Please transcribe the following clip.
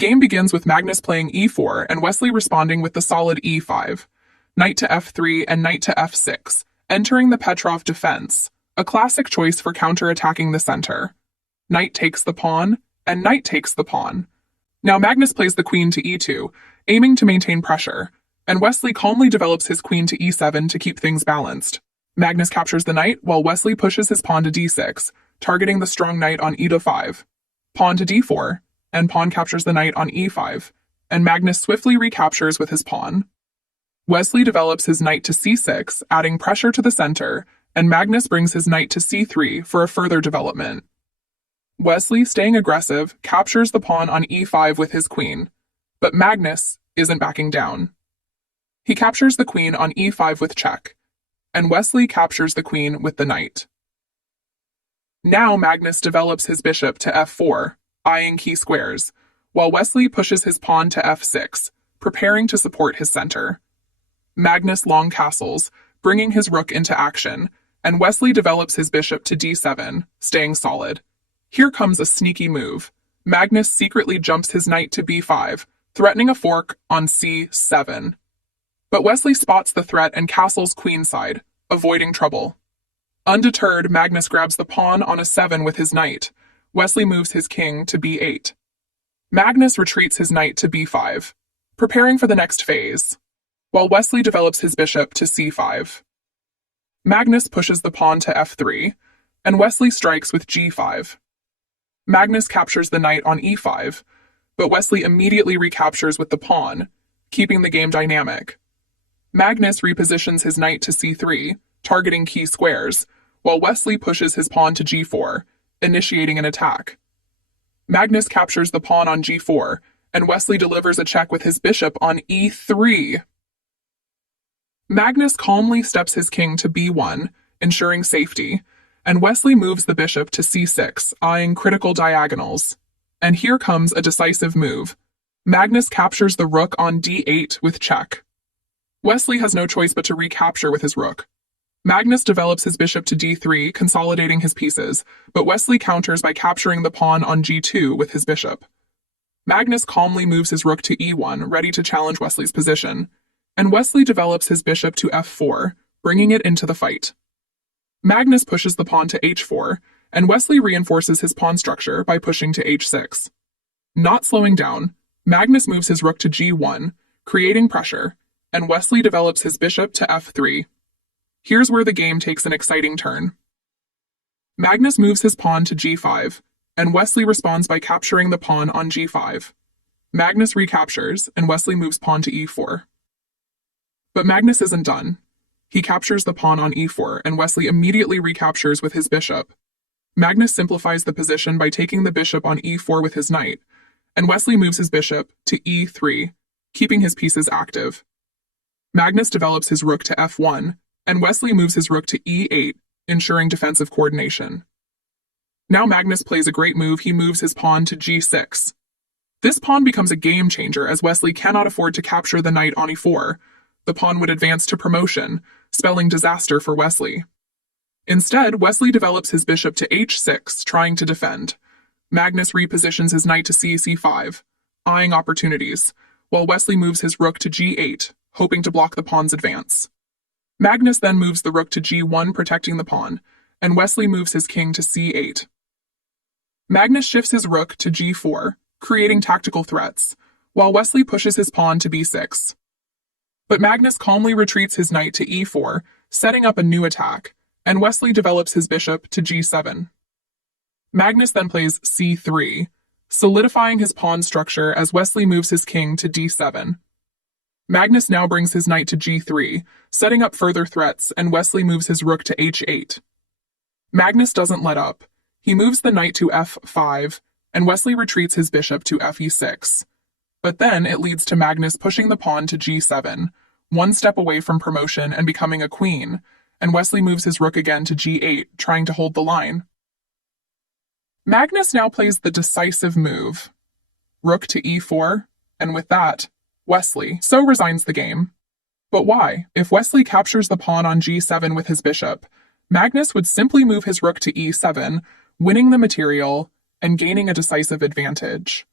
game begins with Magnus playing e4 and Wesley responding with the solid e5, knight to f3 and knight to f6, entering the Petrov defense, a classic choice for counter-attacking the center. Knight takes the pawn, and knight takes the pawn. Now Magnus plays the queen to e2, aiming to maintain pressure, and Wesley calmly develops his queen to e7 to keep things balanced. Magnus captures the knight while Wesley pushes his pawn to d6, targeting the strong knight on e5. Pawn to d4, and pawn captures the knight on e5, and Magnus swiftly recaptures with his pawn. Wesley develops his knight to c6, adding pressure to the center, and Magnus brings his knight to c3 for a further development. Wesley, staying aggressive, captures the pawn on e5 with his queen, but Magnus isn't backing down. He captures the queen on e5 with check, and Wesley captures the queen with the knight. Now Magnus develops his bishop to f4, eyeing key squares, while Wesley pushes his pawn to f6, preparing to support his center. Magnus long castles, bringing his rook into action, and Wesley develops his bishop to d7, staying solid. Here comes a sneaky move. Magnus secretly jumps his knight to b5, threatening a fork on c7. But Wesley spots the threat and castles queenside, avoiding trouble. Undeterred, Magnus grabs the pawn on a 7 with his knight. Wesley moves his king to b8. Magnus retreats his knight to b5, preparing for the next phase, while Wesley develops his bishop to c5. Magnus pushes the pawn to f3, and Wesley strikes with g5. Magnus captures the knight on e5, but Wesley immediately recaptures with the pawn, keeping the game dynamic. Magnus repositions his knight to c3, targeting key squares, while Wesley pushes his pawn to g4, initiating an attack. Magnus captures the pawn on g4, and Wesley delivers a check with his bishop on e3. Magnus calmly steps his king to b1, ensuring safety, and Wesley moves the bishop to c6, eyeing critical diagonals. And here comes a decisive move. Magnus captures the rook on d8 with check. Wesley has no choice but to recapture with his rook. Magnus develops his bishop to d3, consolidating his pieces, but Wesley counters by capturing the pawn on g2 with his bishop. Magnus calmly moves his rook to e1, ready to challenge Wesley's position, and Wesley develops his bishop to f4, bringing it into the fight. Magnus pushes the pawn to h4, and Wesley reinforces his pawn structure by pushing to h6. Not slowing down, Magnus moves his rook to g1, creating pressure, and Wesley develops his bishop to f3. Here's where the game takes an exciting turn. Magnus moves his pawn to g5, and Wesley responds by capturing the pawn on g5. Magnus recaptures, and Wesley moves pawn to e4. But Magnus isn't done. He captures the pawn on e4, and Wesley immediately recaptures with his bishop. Magnus simplifies the position by taking the bishop on e4 with his knight, and Wesley moves his bishop to e3, keeping his pieces active. Magnus develops his rook to f1, and Wesley moves his rook to e8, ensuring defensive coordination. Now Magnus plays a great move. He moves his pawn to g6. This pawn becomes a game changer as Wesley cannot afford to capture the knight on e4. The pawn would advance to promotion, spelling disaster for Wesley. Instead, Wesley develops his bishop to h6, trying to defend. Magnus repositions his knight to c5, eyeing opportunities, while Wesley moves his rook to g8, hoping to block the pawn's advance. Magnus then moves the rook to g1, protecting the pawn, and Wesley moves his king to c8. Magnus shifts his rook to g4, creating tactical threats, while Wesley pushes his pawn to b6. But Magnus calmly retreats his knight to e4, setting up a new attack, and Wesley develops his bishop to g7. Magnus then plays c3, solidifying his pawn structure as Wesley moves his king to d7. Magnus now brings his knight to g3, setting up further threats, and Wesley moves his rook to h8. Magnus doesn't let up. He moves the knight to f5, and Wesley retreats his bishop to fe6. But then it leads to Magnus pushing the pawn to g7, one step away from promotion and becoming a queen, and Wesley moves his rook again to g8, trying to hold the line. Magnus now plays the decisive move, rook to e4, and with that, Wesley so resigns the game. But why? If Wesley captures the pawn on g7 with his bishop, Magnus would simply move his rook to e7, winning the material and gaining a decisive advantage.